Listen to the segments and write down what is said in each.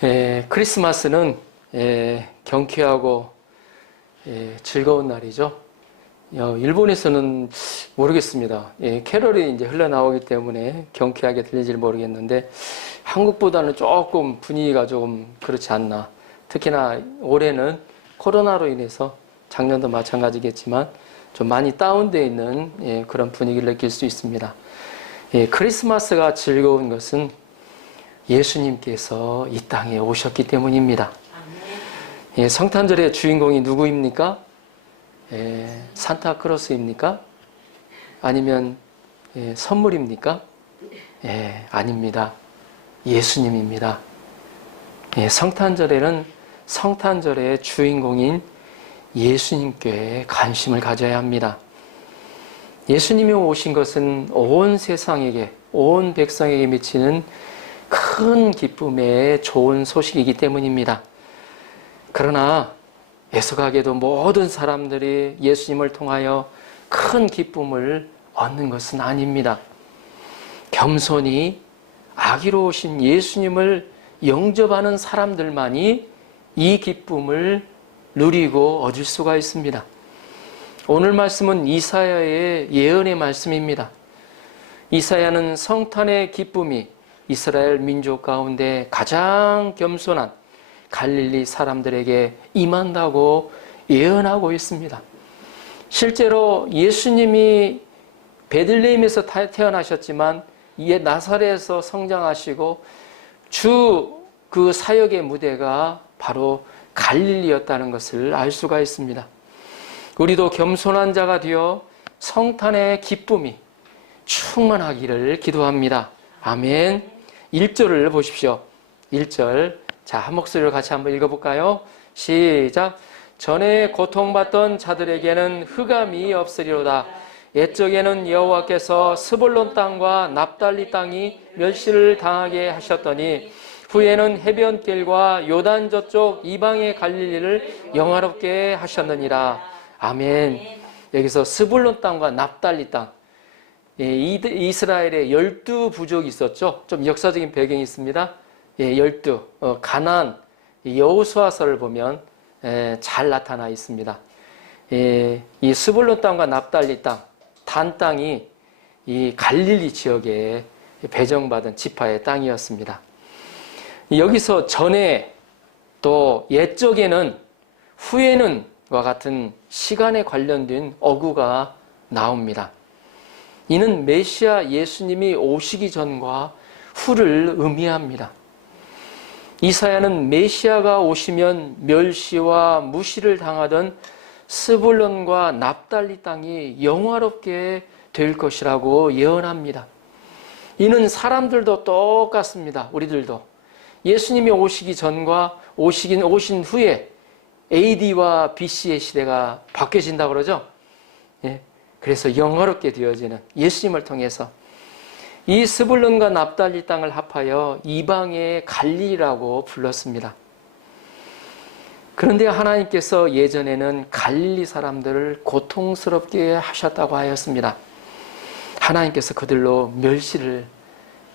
크리스마스는 경쾌하고 즐거운 날이죠. 일본에서는 모르겠습니다. 캐럴이 이제 흘러나오기 때문에 경쾌하게 들리지를 모르겠는데 한국보다는 조금 분위기가 조금 그렇지 않나. 특히나 올해는 코로나로 인해서 작년도 마찬가지겠지만 좀 많이 다운되어 있는 그런 분위기를 느낄 수 있습니다. 크리스마스가 즐거운 것은 예수님께서 이 땅에 오셨기 때문입니다. 성탄절의 주인공이 누구입니까? 산타크로스입니까? 아니면 선물입니까? 아닙니다. 예수님입니다. 성탄절에는 성탄절의 주인공인 예수님께 관심을 가져야 합니다. 예수님이 오신 것은 온 세상에게, 온 백성에게 미치는 큰 기쁨의 좋은 소식이기 때문입니다. 그러나 애석하게도 모든 사람들이 예수님을 통하여 큰 기쁨을 얻는 것은 아닙니다. 겸손히 아기로우신 예수님을 영접하는 사람들만이 이 기쁨을 누리고 얻을 수가 있습니다. 오늘 말씀은 이사야의 예언의 말씀입니다. 이사야는 성탄의 기쁨이 이스라엘 민족 가운데 가장 겸손한 갈릴리 사람들에게 임한다고 예언하고 있습니다. 실제로 예수님이 베들레헴에서 태어나셨지만 나사렛에서 성장하시고 주 그 사역의 무대가 바로 갈릴리였다는 것을 알 수가 있습니다. 우리도 겸손한 자가 되어 성탄의 기쁨이 충만하기를 기도합니다. 아멘. 1절을 보십시오. 1절. 자, 한 목소리로 같이 한번 읽어볼까요? 시작. 전에 고통받던 자들에게는 흑암이 없으리로다. 옛적에는 여호와께서 스불론 땅과 납달리 땅이 멸시를 당하게 하셨더니 후에는 해변길과 요단 저쪽 이방의 갈릴리를 영화롭게 하셨느니라. 아멘. 여기서 스불론 땅과 납달리 땅, 이스라엘에 12부족이 있었죠. 좀 역사적인 배경이 있습니다. 12, 가나안 여호수아서를 보면 잘 나타나 있습니다. 이 스불론 땅과 납달리 땅, 단 땅이 이 갈릴리 지역에 배정받은 지파의 땅이었습니다. 여기서 전에 또 옛적에는 후에는 과 같은 시간에 관련된 어구가 나옵니다. 이는 메시아 예수님이 오시기 전과 후를 의미합니다. 이사야는 메시아가 오시면 멸시와 무시를 당하던 스불론과 납달리 땅이 영화롭게 될 것이라고 예언합니다. 이는 사람들도 똑같습니다. 우리들도 예수님이 오시기 전과 오신 후에 AD와 BC의 시대가 바뀌어진다고 그러죠. 그래서 영화롭게 되어지는 예수님을 통해서 이 스불론과 납달리 땅을 합하여 이방의 갈릴리라고 불렀습니다. 그런데 하나님께서 예전에는 갈릴리 사람들을 고통스럽게 하셨다고 하였습니다. 하나님께서 그들로 멸시를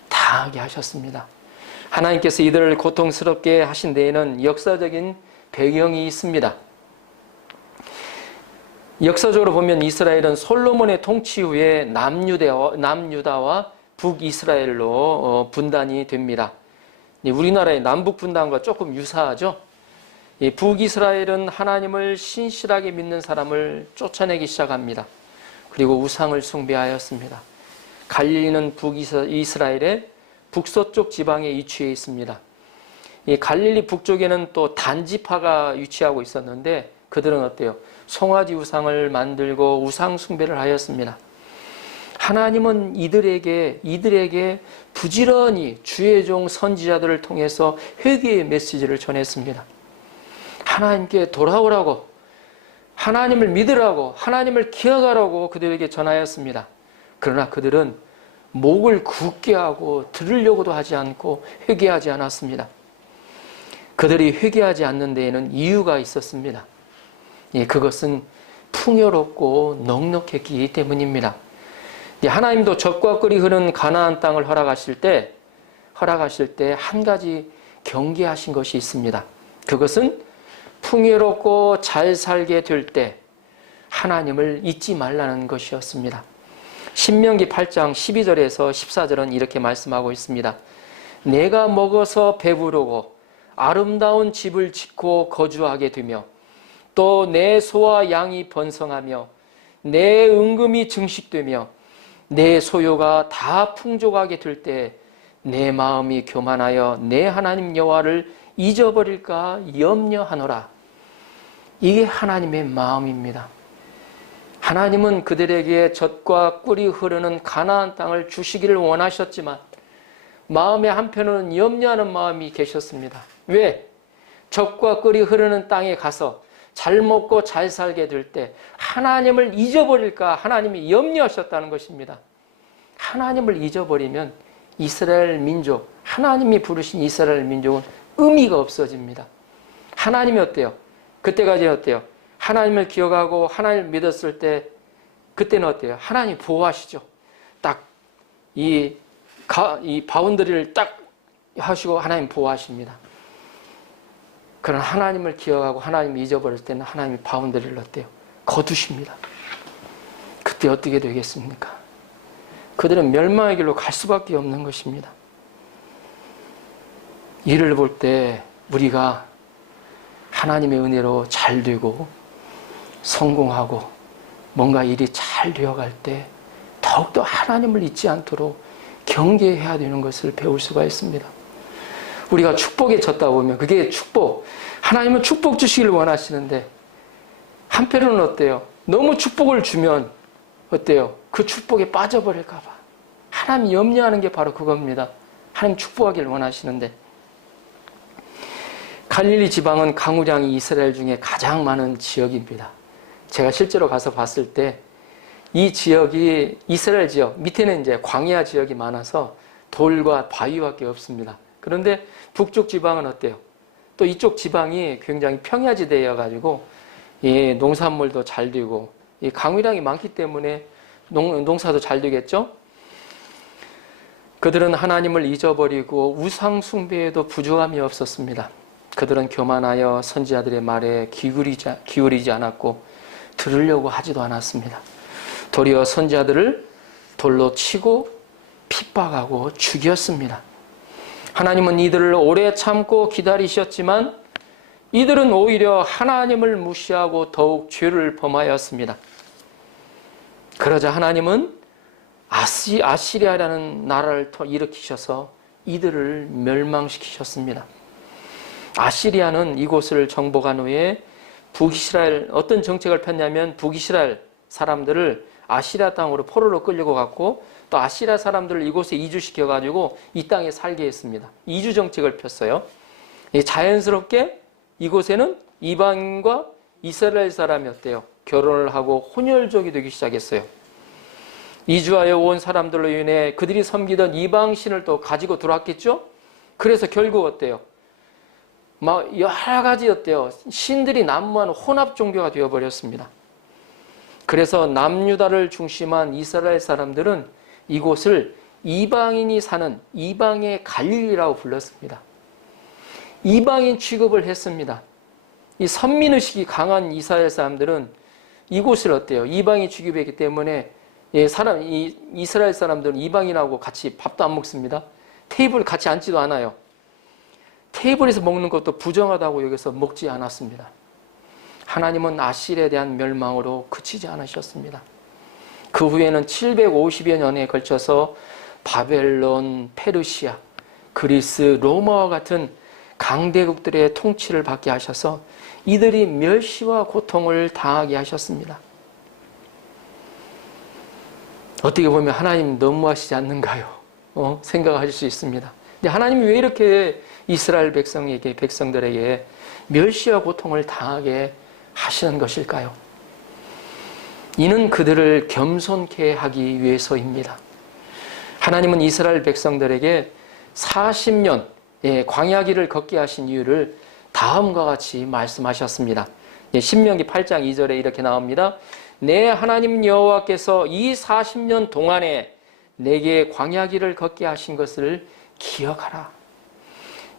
당하게 하셨습니다. 하나님께서 이들을 고통스럽게 하신 데에는 역사적인 배경이 있습니다. 역사적으로 보면 이스라엘은 솔로몬의 통치 후에 남유다와 북이스라엘로 분단이 됩니다. 우리나라의 남북 분단과 조금 유사하죠. 북이스라엘은 하나님을 신실하게 믿는 사람을 쫓아내기 시작합니다. 그리고 우상을 숭배하였습니다. 갈릴리는 북이스라엘의 북서쪽 지방에 위치해 있습니다. 이 갈릴리 북쪽에는 또 단지파가 위치하고 있었는데 그들은 어때요? 송아지 우상을 만들고 우상 숭배를 하였습니다. 하나님은 이들에게 부지런히 주의 종 선지자들을 통해서 회개의 메시지를 전했습니다. 하나님께 돌아오라고, 하나님을 믿으라고, 하나님을 기억하라고 그들에게 전하였습니다. 그러나 그들은 목을 굳게 하고 들으려고도 하지 않고 회개하지 않았습니다. 그들이 회개하지 않는 데에는 이유가 있었습니다. 그것은 풍요롭고 넉넉했기 때문입니다. 하나님도 젖과 꿀이 흐르는 가나안 땅을 허락하실 때 한 가지 경계하신 것이 있습니다. 그것은 풍요롭고 잘 살게 될 때 하나님을 잊지 말라는 것이었습니다. 신명기 8장 12절에서 14절은 이렇게 말씀하고 있습니다. 내가 먹어서 배부르고 아름다운 집을 짓고 거주하게 되며 또 내 소와 양이 번성하며 내 은금이 증식되며 내 소유가 다 풍족하게 될 때 내 마음이 교만하여 내 하나님 여호와를 잊어버릴까 염려하노라. 이게 하나님의 마음입니다. 하나님은 그들에게 젖과 꿀이 흐르는 가나안 땅을 주시기를 원하셨지만 마음의 한편으로는 염려하는 마음이 계셨습니다. 왜? 젖과 꿀이 흐르는 땅에 가서 잘 먹고 잘 살게 될 때 하나님을 잊어버릴까 하나님이 염려하셨다는 것입니다. 하나님을 잊어버리면 이스라엘 민족, 하나님이 부르신 이스라엘 민족은 의미가 없어집니다. 하나님이 어때요? 그때까지는 어때요? 하나님을 기억하고 하나님을 믿었을 때 그때는 어때요? 하나님 보호하시죠. 딱 이 바운더리를 딱 하시고 하나님 보호하십니다. 그러나 하나님을 기억하고 하나님을 잊어버릴 때는 하나님이 바운더리를 어때요? 거두십니다. 그때 어떻게 되겠습니까? 그들은 멸망의 길로 갈 수밖에 없는 것입니다. 이를 볼 때 우리가 하나님의 은혜로 잘 되고 성공하고 뭔가 일이 잘 되어갈 때 더욱더 하나님을 잊지 않도록 경계해야 되는 것을 배울 수가 있습니다. 우리가 축복에 젖다 보면 그게 축복, 하나님은 축복 주시기를 원하시는데 한편으로는 어때요? 너무 축복을 주면 어때요? 그 축복에 빠져버릴까 봐. 하나님 염려하는 게 바로 그겁니다. 하나님 축복하기를 원하시는데 갈릴리 지방은 강우량이 이스라엘 중에 가장 많은 지역입니다. 제가 실제로 가서 봤을 때 이 지역이 이스라엘 지역, 밑에는 이제 광야 지역이 많아서 돌과 바위밖에 없습니다. 그런데 북쪽 지방은 어때요? 또 이쪽 지방이 굉장히 평야지대여가지고 농산물도 잘 되고 강우량이 많기 때문에 농사도 잘 되겠죠? 그들은 하나님을 잊어버리고 우상 숭배에도 부조함이 없었습니다. 그들은 교만하여 선지자들의 말에 기울이지 않았고 들으려고 하지도 않았습니다. 도리어 선지자들을 돌로 치고 핍박하고 죽였습니다. 하나님은 이들을 오래 참고 기다리셨지만 이들은 오히려 하나님을 무시하고 더욱 죄를 범하였습니다. 그러자 하나님은 아시리아라는 나라를 일으키셔서 이들을 멸망시키셨습니다. 아시리아는 이곳을 정복한 후에 북이스라엘 어떤 정책을 폈냐면 북이스라엘 사람들을 아시리아 땅으로 포로로 끌려고 갔고 또 아시리아 사람들을 이곳에 이주시켜가지고 이 땅에 살게 했습니다. 이주 정책을 폈어요. 자연스럽게 이곳에는 이방인과 이스라엘 사람이 어때요? 결혼을 하고 혼혈족이 되기 시작했어요. 이주하여 온 사람들로 인해 그들이 섬기던 이방신을 또 가지고 들어왔겠죠? 그래서 결국 어때요? 막 여러 가지 어때요? 신들이 난무하는 혼합 종교가 되어버렸습니다. 그래서 남유다를 중심한 이스라엘 사람들은 이곳을 이방인이 사는 이방의 갈릴리라고 불렀습니다. 이방인 취급을 했습니다. 이 선민의식이 강한 이스라엘 사람들은 이곳을 어때요? 이방인 취급했기 때문에 이스라엘 사람들은 이방인하고 같이 밥도 안 먹습니다. 테이블 같이 앉지도 않아요. 테이블에서 먹는 것도 부정하다고 여기서 먹지 않았습니다. 하나님은 아실에 대한 멸망으로 그치지 않으셨습니다. 그 후에는 750여 년에 걸쳐서 바벨론, 페르시아, 그리스, 로마와 같은 강대국들의 통치를 받게 하셔서 이들이 멸시와 고통을 당하게 하셨습니다. 어떻게 보면 하나님 너무하시지 않는가요? 생각하실 수 있습니다. 근데 하나님이 왜 이렇게 이스라엘 백성들에게 멸시와 고통을 당하게 하시는 것일까요? 이는 그들을 겸손케 하기 위해서입니다. 하나님은 이스라엘 백성들에게 40년 광야길을 걷게 하신 이유를 다음과 같이 말씀하셨습니다. 신명기 8장 2절에 이렇게 나옵니다. 내 하나님 여호와께서 이 40년 동안에 내게 광야길을 걷게 하신 것을 기억하라.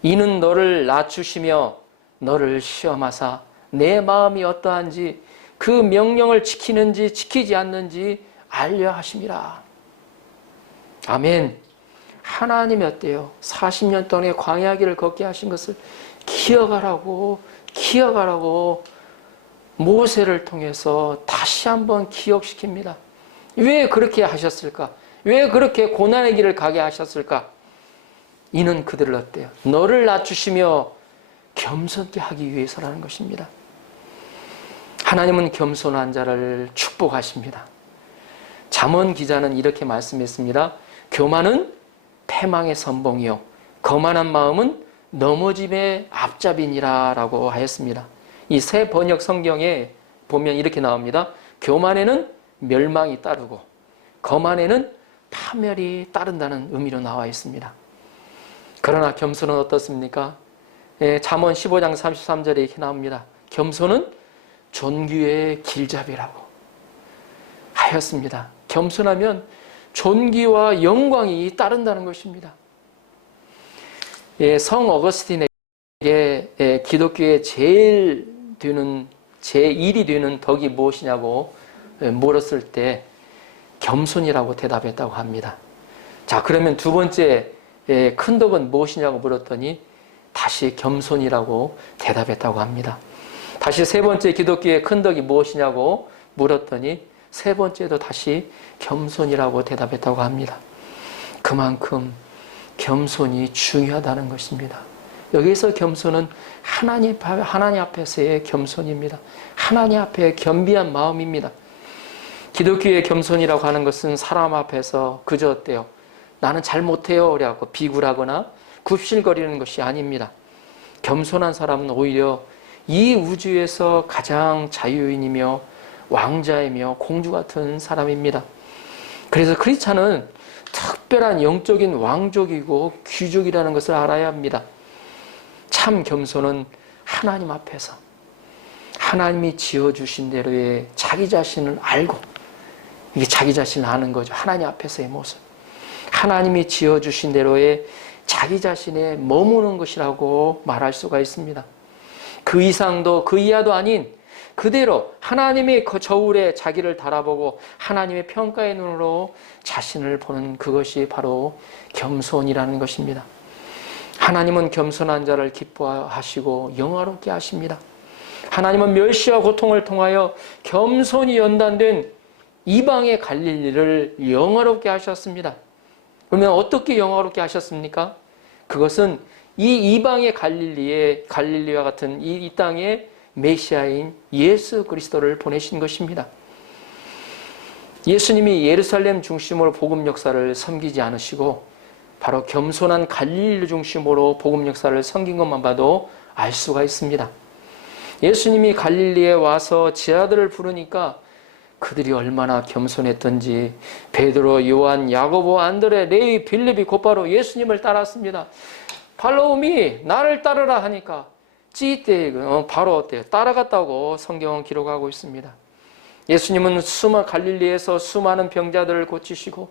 이는 너를 낮추시며 너를 시험하사 내 마음이 어떠한지 그 명령을 지키는지 지키지 않는지 알려 하심이라. 아멘. 하나님이 어때요? 40년 동안의 광야길을 걷게 하신 것을 기억하라고 모세를 통해서 다시 한번 기억시킵니다. 왜 그렇게 하셨을까? 왜 그렇게 고난의 길을 가게 하셨을까? 이는 그들을 어때요? 너를 낮추시며 겸손케 하기 위해서라는 것입니다. 하나님은 겸손한 자를 축복하십니다. 잠언 기자는 이렇게 말씀했습니다. 교만은 패망의 선봉이요 거만한 마음은 넘어짐의 앞잡이니라 라고 하였습니다. 이 새 번역 성경에 보면 이렇게 나옵니다. 교만에는 멸망이 따르고 거만에는 파멸이 따른다는 의미로 나와 있습니다. 그러나 겸손은 어떻습니까? 잠언 15장 33절에 이렇게 나옵니다. 겸손은 존귀의 길잡이라고 하였습니다. 겸손하면 존귀와 영광이 따른다는 것입니다. 성 어거스틴에게 기독교의 제1이 되는 덕이 무엇이냐고 물었을 때 겸손이라고 대답했다고 합니다. 자, 그러면 두 번째 큰 덕은 무엇이냐고 물었더니 다시 겸손이라고 대답했다고 합니다. 다시 세 번째 기독교의 큰 덕이 무엇이냐고 물었더니 세 번째도 다시 겸손이라고 대답했다고 합니다. 그만큼 겸손이 중요하다는 것입니다. 여기서 겸손은 하나님 앞에서의 겸손입니다. 하나님 앞에 겸비한 마음입니다. 기독교의 겸손이라고 하는 것은 사람 앞에서 그저 어때요? 나는 잘 못해요. 그래갖고 비굴하거나 굽실거리는 것이 아닙니다. 겸손한 사람은 오히려 이 우주에서 가장 자유인이며 왕자이며 공주 같은 사람입니다. 그래서 크리스찬은 특별한 영적인 왕족이고 귀족이라는 것을 알아야 합니다. 참 겸손은 하나님 앞에서 하나님이 지어주신 대로의 자기 자신을 알고, 이게 자기 자신을 아는 거죠. 하나님 앞에서의 모습. 하나님이 지어주신 대로의 자기 자신에 머무는 것이라고 말할 수가 있습니다. 그 이상도 그 이하도 아닌 그대로 하나님의 그 저울에 자기를 달아보고 하나님의 평가의 눈으로 자신을 보는 그것이 바로 겸손이라는 것입니다. 하나님은 겸손한 자를 기뻐하시고 영화롭게 하십니다. 하나님은 멸시와 고통을 통하여 겸손히 연단된 이방의 갈릴리를 영화롭게 하셨습니다. 그러면 어떻게 영화롭게 하셨습니까? 그것은 이 이방의 갈릴리와 같은 이 땅에 메시아인 예수 그리스도를 보내신 것입니다. 예수님이 예루살렘 중심으로 복음 역사를 섬기지 않으시고 바로 겸손한 갈릴리 중심으로 복음 역사를 섬긴 것만 봐도 알 수가 있습니다. 예수님이 갈릴리에 와서 제자들을 부르니까 그들이 얼마나 겸손했던지 베드로, 요한, 야고보, 안드레, 레위, 빌립이 곧바로 예수님을 따랐습니다. 팔로우미, 나를 따르라 하니까 찌때 바로 어때요? 따라갔다고 성경은 기록하고 있습니다. 예수님은 갈릴리에서 수많은 병자들을 고치시고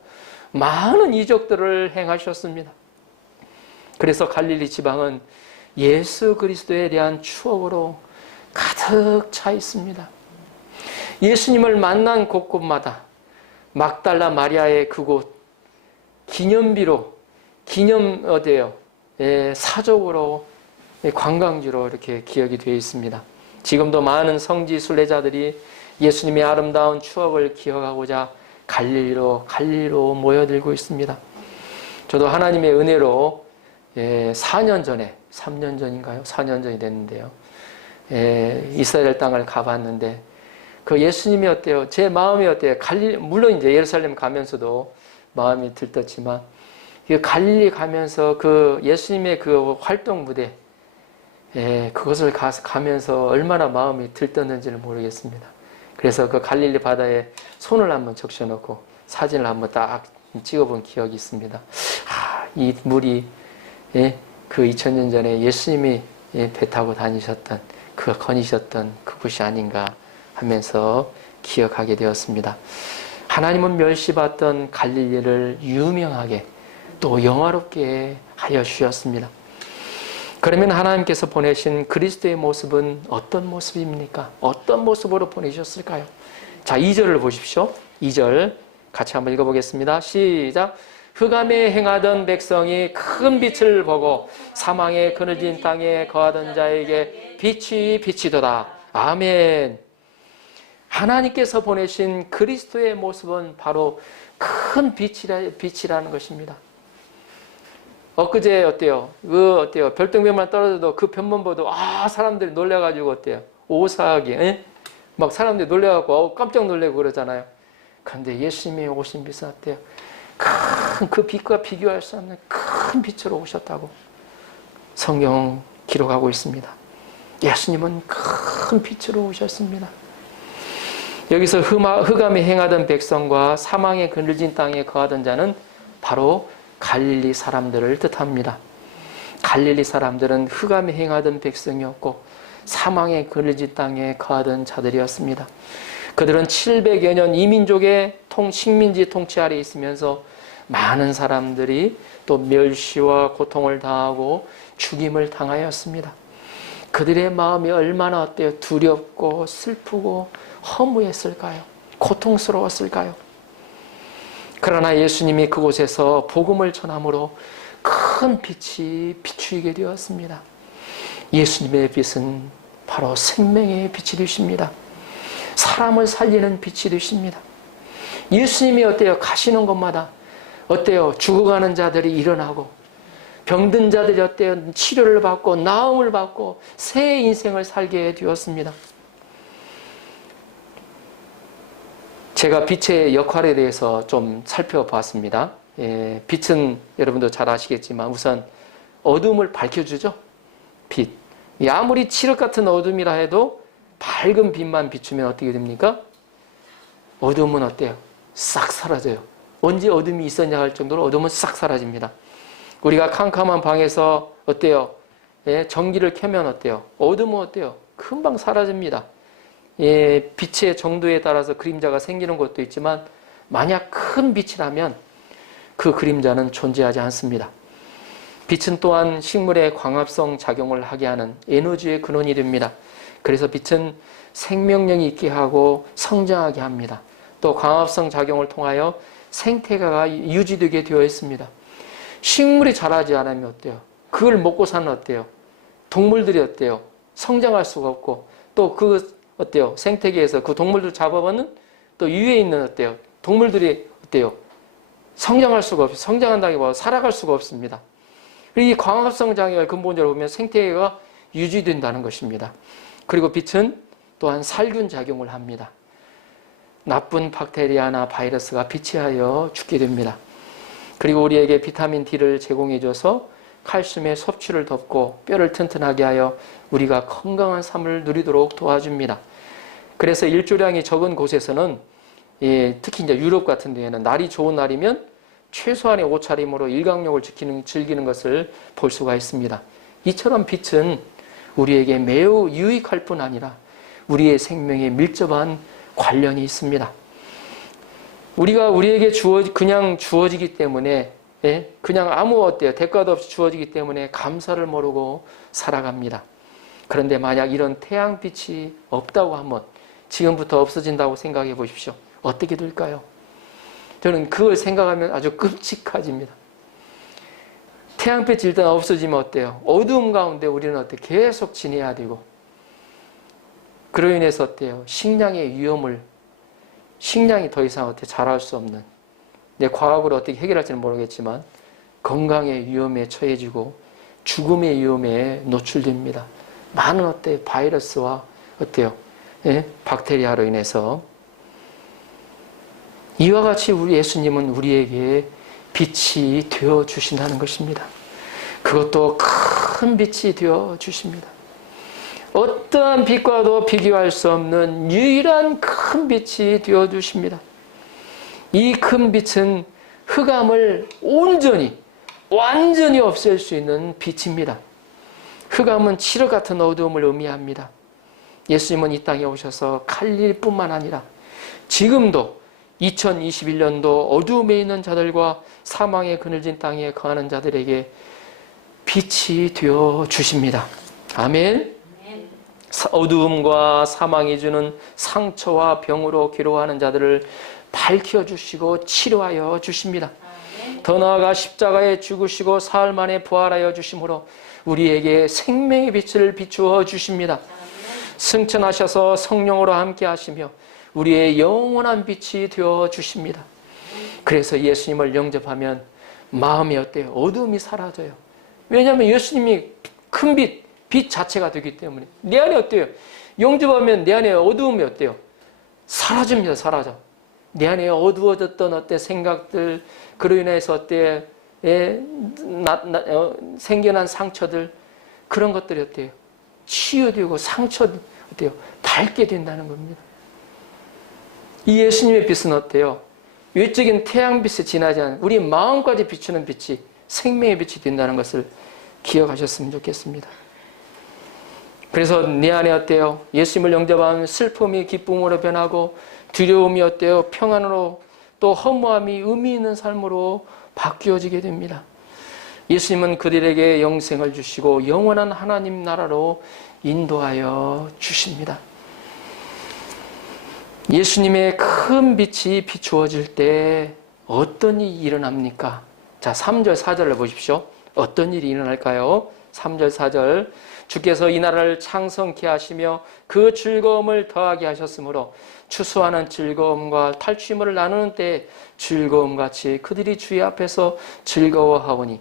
많은 이적들을 행하셨습니다. 그래서 갈릴리 지방은 예수 그리스도에 대한 추억으로 가득 차 있습니다. 예수님을 만난 곳곳마다 막달라 마리아의 그곳 사적으로 관광지로 이렇게 기억이 되어 있습니다. 지금도 많은 성지 순례자들이 예수님의 아름다운 추억을 기억하고자 갈릴리로 모여들고 있습니다. 저도 하나님의 은혜로 4년 전이 됐는데요. 이스라엘 땅을 가봤는데 그 예수님이 어때요? 제 마음이 어때요? 물론 이제 예루살렘 가면서도 마음이 들떴지만 갈릴리 가면서 그 예수님의 그 활동 무대 그것을 가면서 얼마나 마음이 들떴는지를 모르겠습니다. 그래서 그 갈릴리 바다에 손을 한번 적셔놓고 사진을 한번 딱 찍어본 기억이 있습니다. 이 물이 그 2000년 전에 예수님이 배 타고 다니셨던 거니셨던 그곳이 아닌가 하면서 기억하게 되었습니다. 하나님은 멸시받던 갈릴리를 유명하게 또 영화롭게 하여 주셨습니다. 그러면 하나님께서 보내신 그리스도의 모습은 어떤 모습입니까? 어떤 모습으로 보내셨을까요? 자, 2절을 보십시오. 2절 같이 한번 읽어보겠습니다. 시작. 흑암에 행하던 백성이 큰 빛을 보고 사망의 그늘진 땅에 거하던 자에게 빛이 비치도다. 아멘. 하나님께서 보내신 그리스도의 모습은 바로 큰 빛이라는 것입니다. 엊그제 어때요? 어때요? 별똥별만 떨어져도 그 편만 봐도 사람들이 놀래가지고 어때요? 오사하게 막 사람들이 놀래갖고 깜짝 놀래고 그러잖아요. 그런데 예수님이 오신 빛은 어때요? 큰 그 빛과 비교할 수 없는 큰 빛으로 오셨다고 성경은 기록하고 있습니다. 예수님은 큰 빛으로 오셨습니다. 여기서 흑암에 행하던 백성과 사망의 그늘진 땅에 거하던 자는 바로 갈릴리 사람들을 뜻합니다. 갈릴리 사람들은 흑암에 행하던 백성이었고 사망의 그늘진 땅에 거하던 자들이었습니다. 그들은 700여 년 이민족의 식민지 통치 아래 있으면서 많은 사람들이 또 멸시와 고통을 당하고 죽임을 당하였습니다. 그들의 마음이 얼마나 어때요? 두렵고 슬프고 허무했을까요? 고통스러웠을까요? 그러나 예수님이 그곳에서 복음을 전함으로 큰 빛이 비추이게 되었습니다. 예수님의 빛은 바로 생명의 빛이 되십니다. 사람을 살리는 빛이 되십니다. 예수님이 어때요? 가시는 곳마다 어때요? 죽어가는 자들이 일어나고 병든 자들이 어때요? 치료를 받고 나음을 받고 새 인생을 살게 되었습니다. 제가 빛의 역할에 대해서 좀 살펴봤습니다. 빛은 여러분도 잘 아시겠지만 우선 어둠을 밝혀주죠. 빛. 아무리 칠흑 같은 어둠이라 해도 밝은 빛만 비추면 어떻게 됩니까? 어둠은 어때요? 싹 사라져요. 언제 어둠이 있었냐 할 정도로 어둠은 싹 사라집니다. 우리가 캄캄한 방에서 어때요? 전기를 켜면 어때요? 어둠은 어때요? 금방 사라집니다. 빛의 정도에 따라서 그림자가 생기는 것도 있지만 만약 큰 빛이라면 그 그림자는 존재하지 않습니다. 빛은 또한 식물의 광합성 작용을 하게 하는 에너지의 근원이 됩니다. 그래서 빛은 생명력이 있게 하고 성장하게 합니다. 또 광합성 작용을 통하여 생태계가 유지되게 되어 있습니다. 식물이 자라지 않으면 어때요? 그걸 먹고 사는 어때요? 동물들이 어때요? 성장할 수가 없고 또 그 어때요? 생태계에서 그 동물들 잡아먹는 또 위에 있는 어때요? 동물들이 어때요? 성장할 수가 없어요. 성장한다기보다 살아갈 수가 없습니다. 이 광합성 작용을 근본적으로 보면 생태계가 유지된다는 것입니다. 그리고 빛은 또한 살균 작용을 합니다. 나쁜 박테리아나 바이러스가 비치하여 죽게 됩니다. 그리고 우리에게 비타민 D를 제공해줘서 칼슘의 섭취를 덮고 뼈를 튼튼하게 하여 우리가 건강한 삶을 누리도록 도와줍니다. 그래서 일조량이 적은 곳에서는 특히 이제 유럽 같은 데에는 날이 좋은 날이면 최소한의 옷차림으로 일광욕을 즐기는 것을 볼 수가 있습니다. 이처럼 빛은 우리에게 매우 유익할 뿐 아니라 우리의 생명에 밀접한 관련이 있습니다. 우리에게 그냥 주어지기 때문에 그냥 아무 어때요? 대가도 없이 주어지기 때문에 감사를 모르고 살아갑니다. 그런데 만약 이런 태양빛이 없다고 하면 지금부터 없어진다고 생각해 보십시오. 어떻게 될까요? 저는 그걸 생각하면 아주 끔찍해집니다. 태양빛이 일단 없어지면 어때요? 어두움 가운데 우리는 어떻게 계속 지내야 되고 그로 인해서 어때요? 식량의 위험을 식량이 더 이상 어떻게 자랄 수 없는 과학으로 어떻게 해결할지는 모르겠지만 건강의 위험에 처해지고 죽음의 위험에 노출됩니다. 많은 어때요? 바이러스와 어때요? 박테리아로 인해서 이와 같이 우리 예수님은 우리에게 빛이 되어 주신다는 것입니다. 그것도 큰 빛이 되어 주십니다. 어떠한 빛과도 비교할 수 없는 유일한 큰 빛이 되어 주십니다. 이 큰 빛은 흑암을 완전히 없앨 수 있는 빛입니다. 흑암은 칠흑 같은 어두움을 의미합니다. 예수님은 이 땅에 오셔서 갈릴리뿐만 아니라 지금도 2021년도 어두움에 있는 자들과 사망의 그늘진 땅에 거하는 자들에게 빛이 되어 주십니다. 아멘. 어두움과 사망이 주는 상처와 병으로 괴로워하는 자들을 밝혀주시고 치료하여 주십니다. 더 나아가 십자가에 죽으시고 사흘 만에 부활하여 주심으로 우리에게 생명의 빛을 비추어 주십니다. 승천하셔서 성령으로 함께 하시며 우리의 영원한 빛이 되어 주십니다. 그래서 예수님을 영접하면 마음이 어때요? 어두움이 사라져요. 왜냐하면 예수님이 큰 빛 자체가 되기 때문에. 내 안에 어때요? 영접하면 내 안에 어두움이 어때요? 사라집니다. 사라져. 내 안에 어두워졌던 어때 생각들, 그로 인해서 생겨난 상처들, 그런 것들이 어때요? 치유되고 상처 어때요? 밝게 된다는 겁니다. 이 예수님의 빛은 어때요? 외적인 태양빛에 지나지 않은 우리 마음까지 비추는 빛이 생명의 빛이 된다는 것을 기억하셨으면 좋겠습니다. 그래서 내 안에 어때요? 예수님을 영접하면 슬픔이 기쁨으로 변하고 두려움이 어때요? 평안으로, 또 허무함이 의미 있는 삶으로 바뀌어지게 됩니다. 예수님은 그들에게 영생을 주시고 영원한 하나님 나라로 인도하여 주십니다. 예수님의 큰 빛이 비추어질 때 어떤 일이 일어납니까? 자, 3절 4절을 보십시오. 어떤 일이 일어날까요? 3절 4절. 주께서 이 나라를 창성케 하시며 그 즐거움을 더하게 하셨으므로 추수하는 즐거움과 탈취물을 나누는 때에 즐거움같이 그들이 주의 앞에서 즐거워하오니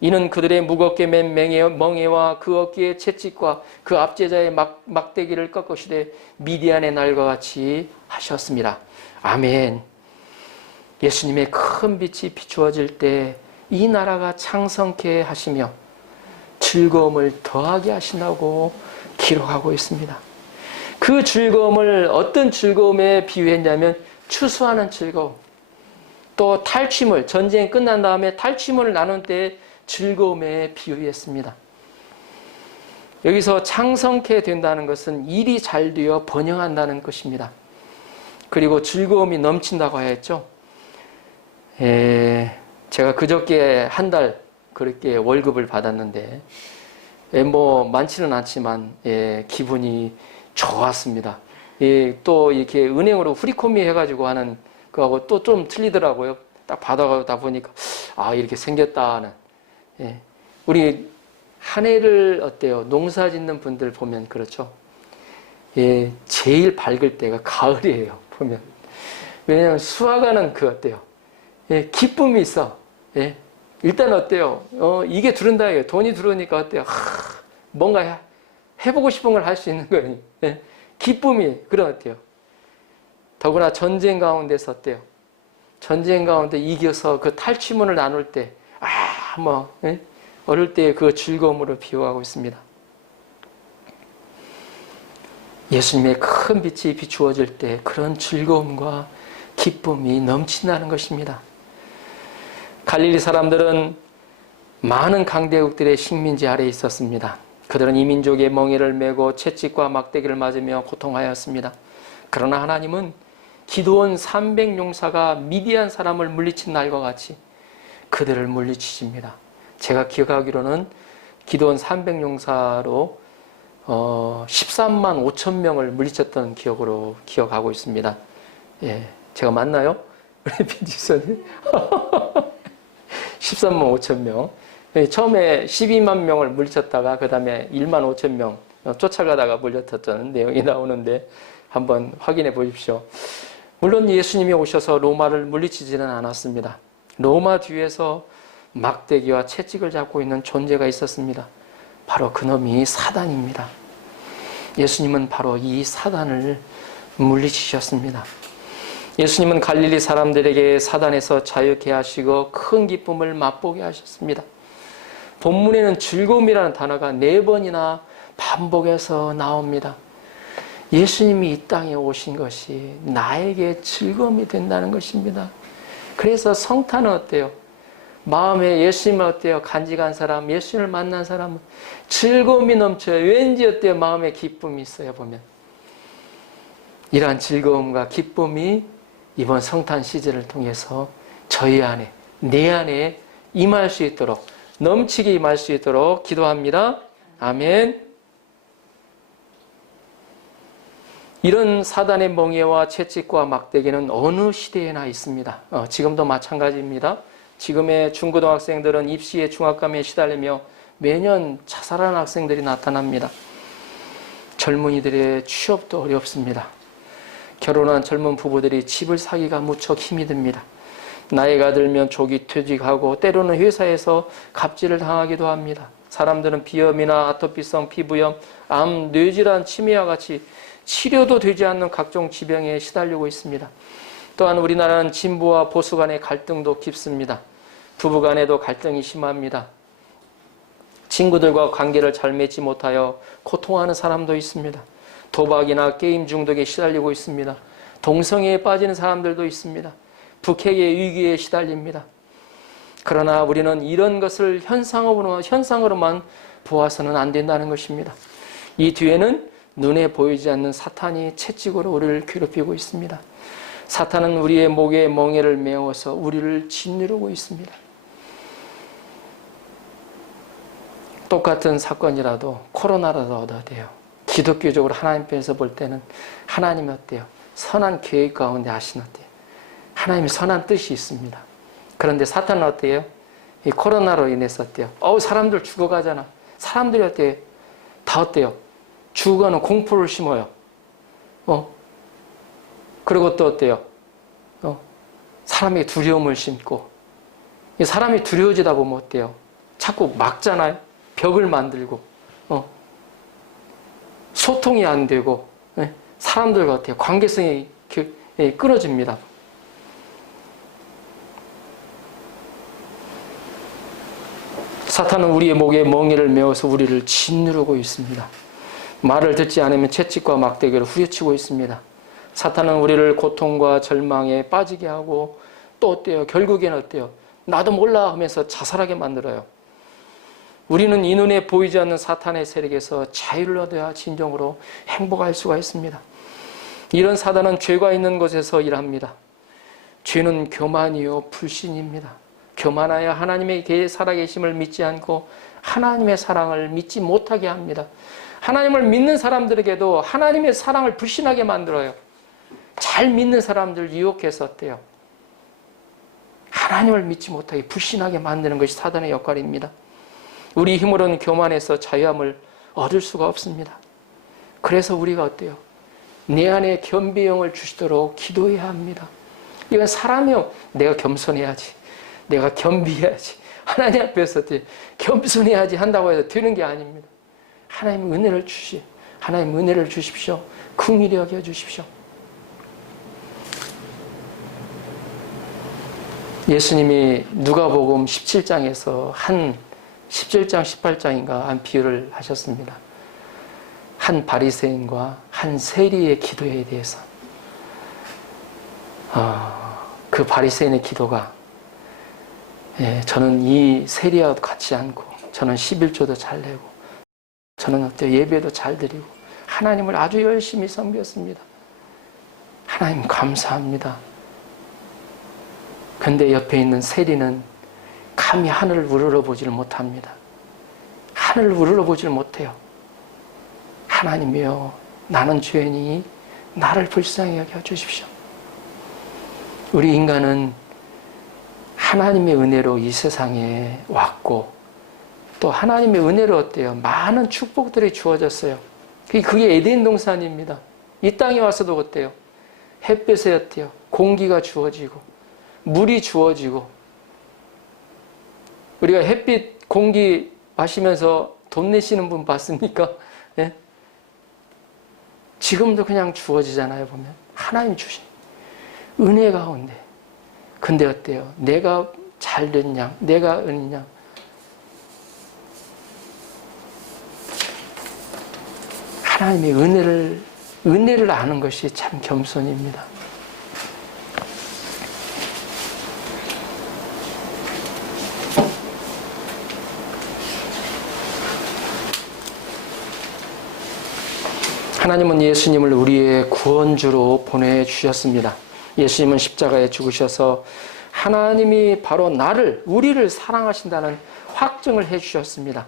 이는 그들의 무겁게 맨 멍에와 그 어깨의 채찍과 그 압제자의 막대기를 꺾으시되 미디안의 날과 같이 하셨습니다. 아멘. 예수님의 큰 빛이 비추어질 때 이 나라가 창성케 하시며 즐거움을 더하게 하신다고 기록하고 있습니다. 그 즐거움을 어떤 즐거움에 비유했냐면 추수하는 즐거움, 또 탈취물, 전쟁이 끝난 다음에 탈취물을 나눈 때의 즐거움에 비유했습니다. 여기서 창성케 된다는 것은 일이 잘 되어 번영한다는 것입니다. 그리고 즐거움이 넘친다고 하였죠. 제가 그저께 한 달 그렇게 월급을 받았는데 뭐 많지는 않지만 기분이 좋았습니다. 또 이렇게 은행으로 후리코미 해가지고 하는 그거하고 또 좀 틀리더라고요. 딱 받아가다 보니까 이렇게 생겼다는. 우리 한 해를 어때요? 농사 짓는 분들 보면 그렇죠. 제일 밝을 때가 가을이에요. 보면. 왜냐하면 수확하는 그 어때요? 기쁨이 있어. 일단 어때요? 이게 들어온다. 돈이 들어오니까 어때요? 뭔가 해보고 싶은 걸 할 수 있는 거예요. 기쁨이 그런 어때요? 더구나 전쟁 가운데서 어때요? 전쟁 가운데 이겨서 그 탈취문을 나눌 때, 어릴 때 그 즐거움으로 비유하고 있습니다. 예수님의 큰 빛이 비추어질 때 그런 즐거움과 기쁨이 넘친다는 것입니다. 갈릴리 사람들은 많은 강대국들의 식민지 아래에 있었습니다. 그들은 이민족의 멍에를 메고 채찍과 막대기를 맞으며 고통하였습니다. 그러나 하나님은 기드온 300용사가 미디안 사람을 물리친 날과 같이 그들을 물리치십니다. 제가 기억하기로는 기드온 300용사로 13만 5천 명을 물리쳤던 기억으로 기억하고 있습니다. 제가 맞나요? 우리 빈지선이 13만 5천 명. 처음에 12만 명을 물리쳤다가 그 다음에 1만 5천 명 쫓아가다가 물렸던 내용이 나오는데 한번 확인해 보십시오. 물론 예수님이 오셔서 로마를 물리치지는 않았습니다. 로마 뒤에서 막대기와 채찍을 잡고 있는 존재가 있었습니다. 바로 그놈이 사단입니다. 예수님은 바로 이 사단을 물리치셨습니다. 예수님은 갈릴리 사람들에게 사단에서 자유케 하시고 큰 기쁨을 맛보게 하셨습니다. 본문에는 즐거움이라는 단어가 4번이나 반복해서 나옵니다. 예수님이 이 땅에 오신 것이 나에게 즐거움이 된다는 것입니다. 그래서 성탄은 어때요? 마음에 예수님을 어때요? 간직한 사람, 예수님을 만난 사람은 즐거움이 넘쳐요. 왠지 어때요? 마음에 기쁨이 있어요, 보면. 이러한 즐거움과 기쁨이 이번 성탄 시즌을 통해서 저희 안에, 내 안에 임할 수 있도록 넘치게 임할 수 있도록 기도합니다. 아멘. 이런 사단의 멍에와 채찍과 막대기는 어느 시대에나 있습니다. 지금도 마찬가지입니다. 지금의 중고등학생들은 입시에 중압감에 시달리며 매년 자살하는 학생들이 나타납니다. 젊은이들의 취업도 어렵습니다. 결혼한 젊은 부부들이 집을 사기가 무척 힘이 듭니다. 나이가 들면 조기 퇴직하고 때로는 회사에서 갑질을 당하기도 합니다. 사람들은 비염이나 아토피성 피부염, 암, 뇌질환, 치매와 같이 치료도 되지 않는 각종 질병에 시달리고 있습니다. 또한 우리나라는 진보와 보수 간의 갈등도 깊습니다. 부부 간에도 갈등이 심합니다. 친구들과 관계를 잘 맺지 못하여 고통하는 사람도 있습니다. 도박이나 게임 중독에 시달리고 있습니다. 동성애에 빠지는 사람들도 있습니다. 북핵의 위기에 시달립니다. 그러나 우리는 이런 것을 현상으로만 보아서는 안 된다는 것입니다. 이 뒤에는 눈에 보이지 않는 사탄이 채찍으로 우리를 괴롭히고 있습니다. 사탄은 우리의 목에 멍에를 메워서 우리를 짓누르고 있습니다. 똑같은 사건이라도 코로나라도 어때요? 기독교적으로 하나님 편에서 볼 때는 하나님이 어때요? 선한 계획 가운데 하신 어때요? 하나님의 선한 뜻이 있습니다. 그런데 사탄은 어때요? 이 코로나로 인해서 어때요? 사람들 죽어가잖아. 사람들이 어때요? 다 어때요? 죽어가는 공포를 심어요. 그리고 또 어때요? 사람의 두려움을 심고, 사람이 두려워지다 보면 어때요? 자꾸 막잖아요. 벽을 만들고, 소통이 안 되고, 사람들과 어때요? 관계성이 끊어집니다. 사탄은 우리의 목에 멍에를 메워서 우리를 짓누르고 있습니다. 말을 듣지 않으면 채찍과 막대기를 후려치고 있습니다. 사탄은 우리를 고통과 절망에 빠지게 하고 또 어때요? 결국에는 어때요? 나도 몰라 하면서 자살하게 만들어요. 우리는 이 눈에 보이지 않는 사탄의 세력에서 자유를 얻어야 진정으로 행복할 수가 있습니다. 이런 사단은 죄가 있는 곳에서 일합니다. 죄는 교만이요 불신입니다. 교만하여 하나님의 살아계심을 믿지 않고 하나님의 사랑을 믿지 못하게 합니다. 하나님을 믿는 사람들에게도 하나님의 사랑을 불신하게 만들어요. 잘 믿는 사람들 유혹해서 어때요? 하나님을 믿지 못하게 불신하게 만드는 것이 사단의 역할입니다. 우리 힘으로는 교만해서 자유함을 얻을 수가 없습니다. 그래서 우리가 어때요? 내 안에 겸비형을 주시도록 기도해야 합니다. 이건 사람이요. 내가 겸손해야지. 내가 겸비해야지. 하나님 앞에서 겸손해야지 한다고 해서 되는 게 아닙니다. 하나님 은혜를 하나님 은혜를 주십시오. 긍휼히 여겨 주십시오. 예수님이 누가복음 17장에서 17장 18장인가 한 비유를 하셨습니다. 한 바리새인과 한 세리의 기도에 대해서 그 바리새인의 기도가 저는 이 세리와 같지 않고 저는 11조도 잘 내고 저는 어때요? 예배도 잘 드리고 하나님을 아주 열심히 섬겼습니다. 하나님 감사합니다. 근데 옆에 있는 세리는 감히 하늘을 우러러보지를 못합니다. 하늘을 우러러보지를 못해요. 하나님이여 나는 죄인이니 나를 불쌍히 여겨주십시오. 우리 인간은 하나님의 은혜로 이 세상에 왔고 또 하나님의 은혜로 어때요? 많은 축복들이 주어졌어요. 그게 에덴 동산입니다. 이 땅에 와서도 어때요? 햇볕에 어때요? 공기가 주어지고 물이 주어지고 우리가 햇빛 공기 마시면서 돈 내시는 분 봤습니까? 네? 지금도 그냥 주어지잖아요. 보면 하나님 주신 은혜 가운데. 근데 어때요? 내가 잘 됐냐? 내가 은이냐? 하나님의 은혜를 아는 것이 참 겸손입니다. 하나님은 예수님을 우리의 구원주로 보내주셨습니다. 예수님은 십자가에 죽으셔서 하나님이 바로 우리를 사랑하신다는 확증을 해주셨습니다.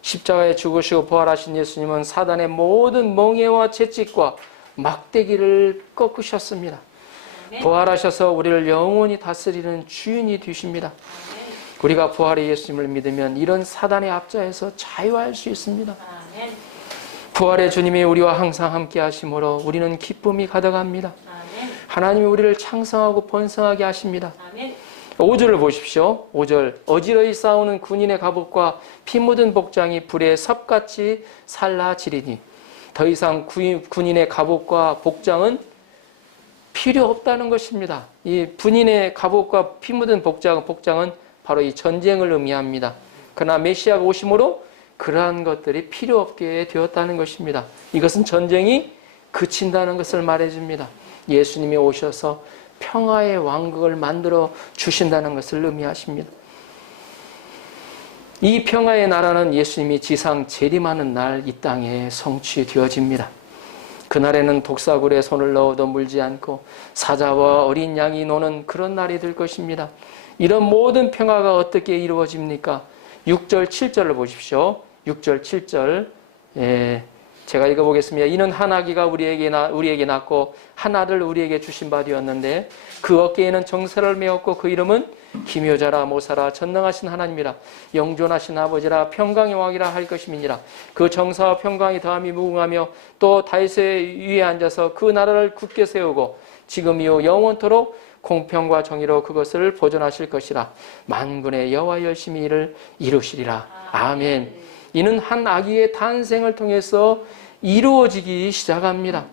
십자가에 죽으시고 부활하신 예수님은 사단의 모든 멍해와 채찍과 막대기를 꺾으셨습니다. 부활하셔서 우리를 영원히 다스리는 주인이 되십니다. 우리가 부활의 예수님을 믿으면 이런 사단의 압제에서 자유할 수 있습니다. 부활의 주님이 우리와 항상 함께 하심으로 우리는 기쁨이 가득합니다. 하나님이 우리를 창성하고 번성하게 하십니다. 5절을 보십시오. 5절. 어지러이 싸우는 군인의 갑옷과 피 묻은 복장이 불에 섭같이 살라지리니. 더 이상 군인의 갑옷과 복장은 필요 없다는 것입니다. 이 군인의 갑옷과 피 묻은 복장은 바로 이 전쟁을 의미합니다. 그러나 메시아가 오심으로 그러한 것들이 필요 없게 되었다는 것입니다. 이것은 전쟁이 그친다는 것을 말해줍니다. 예수님이 오셔서 평화의 왕국을 만들어 주신다는 것을 의미하십니다. 이 평화의 나라는 예수님이 지상 재림하는 날 이 땅에 성취되어집니다. 그날에는 독사굴에 손을 넣어도 물지 않고 사자와 어린 양이 노는 그런 날이 될 것입니다. 이런 모든 평화가 어떻게 이루어집니까? 6절, 7절을 보십시오. 6절, 7절. 제가 읽어보겠습니다. 이는 한 아기가 우리에게 낳고 한 아들 우리에게 주신 바 되었는데 그 어깨에는 정사를 메었고 그 이름은 기묘자라 모사라 전능하신 하나님이라 영존하신 아버지라 평강의 왕이라 할 것임이니라. 그 정사와 평강이 더함이 무궁하며 또 다윗의 위에 앉아서 그 나라를 굳게 세우고 지금 이후 영원토록 공평과 정의로 그것을 보존하실 것이라. 만군의 여호와 열심히 이를 이루시리라. 아멘. 이는 한 아기의 탄생을 통해서 이루어지기 시작합니다.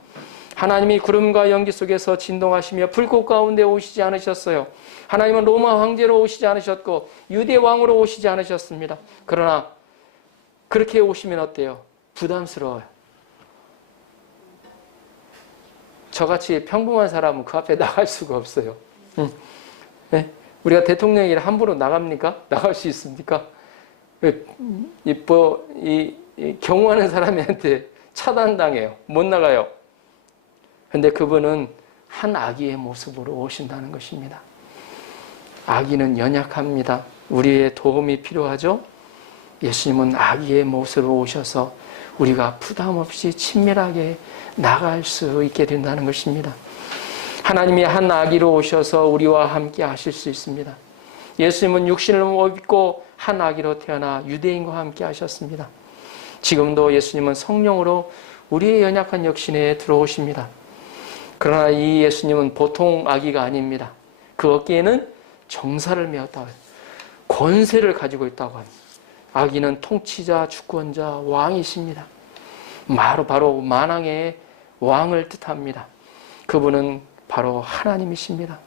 하나님이 구름과 연기 속에서 진동하시며 불꽃 가운데 오시지 않으셨어요. 하나님은 로마 황제로 오시지 않으셨고 유대 왕으로 오시지 않으셨습니다. 그러나 그렇게 오시면 어때요? 부담스러워요. 저같이 평범한 사람은 그 앞에 나갈 수가 없어요. 네? 우리가 대통령 일 함부로 나갑니까? 나갈 수 있습니까? 경호하는 사람한테 차단당해요. 못 나가요. 그런데 그분은 한 아기의 모습으로 오신다는 것입니다. 아기는 연약합니다. 우리의 도움이 필요하죠? 예수님은 아기의 모습으로 오셔서 우리가 부담 없이 친밀하게 나갈 수 있게 된다는 것입니다. 하나님이 한 아기로 오셔서 우리와 함께 하실 수 있습니다. 예수님은 육신을 입고 한 아기로 태어나 유대인과 함께 하셨습니다. 지금도 예수님은 성령으로 우리의 연약한 역신에 들어오십니다. 그러나 이 예수님은 보통 아기가 아닙니다. 그 어깨에는 정사를 메었다고 해요. 권세를 가지고 있다고 합니다. 아기는 통치자, 주권자, 왕이십니다. 바로 만왕의 왕을 뜻합니다. 그분은 바로 하나님이십니다.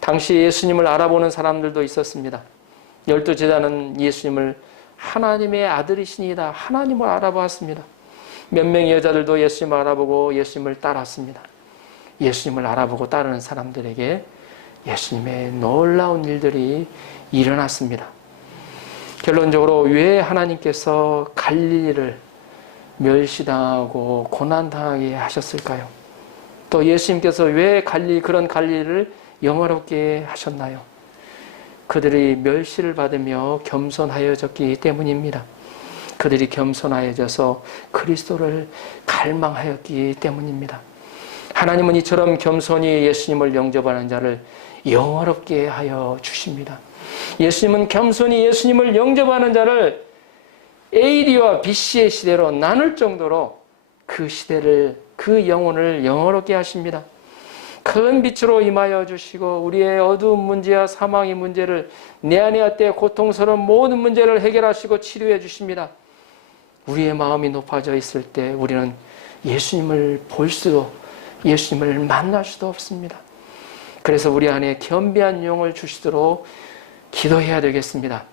당시 예수님을 알아보는 사람들도 있었습니다. 12제자는 예수님을 하나님의 아들이시니이다. 하나님을 알아보았습니다. 몇 명의 여자들도 예수님을 알아보고 예수님을 따랐습니다. 예수님을 알아보고 따르는 사람들에게 예수님의 놀라운 일들이 일어났습니다. 결론적으로 왜 하나님께서 갈릴리를 멸시당하고 고난당하게 하셨을까요? 또 예수님께서 왜 그런 갈릴리를 영화롭게 하셨나요? 그들이 멸시를 받으며 겸손하여졌기 때문입니다. 그들이 겸손하여져서 그리스도를 갈망하였기 때문입니다. 하나님은 이처럼 겸손히 예수님을 영접하는 자를 영화롭게 하여 주십니다. 예수님은 겸손히 예수님을 영접하는 자를 AD와 BC의 시대로 나눌 정도로 그 시대를, 그 영혼을 영화롭게 하십니다. 큰 빛으로 임하여 주시고 우리의 어두운 문제와 사망의 문제를, 내 안에 때 고통스러운 모든 문제를 해결하시고 치료해 주십니다. 우리의 마음이 높아져 있을 때 우리는 예수님을 볼 수도, 예수님을 만날 수도 없습니다. 그래서 우리 안에 겸비한 영을 주시도록 기도해야 되겠습니다.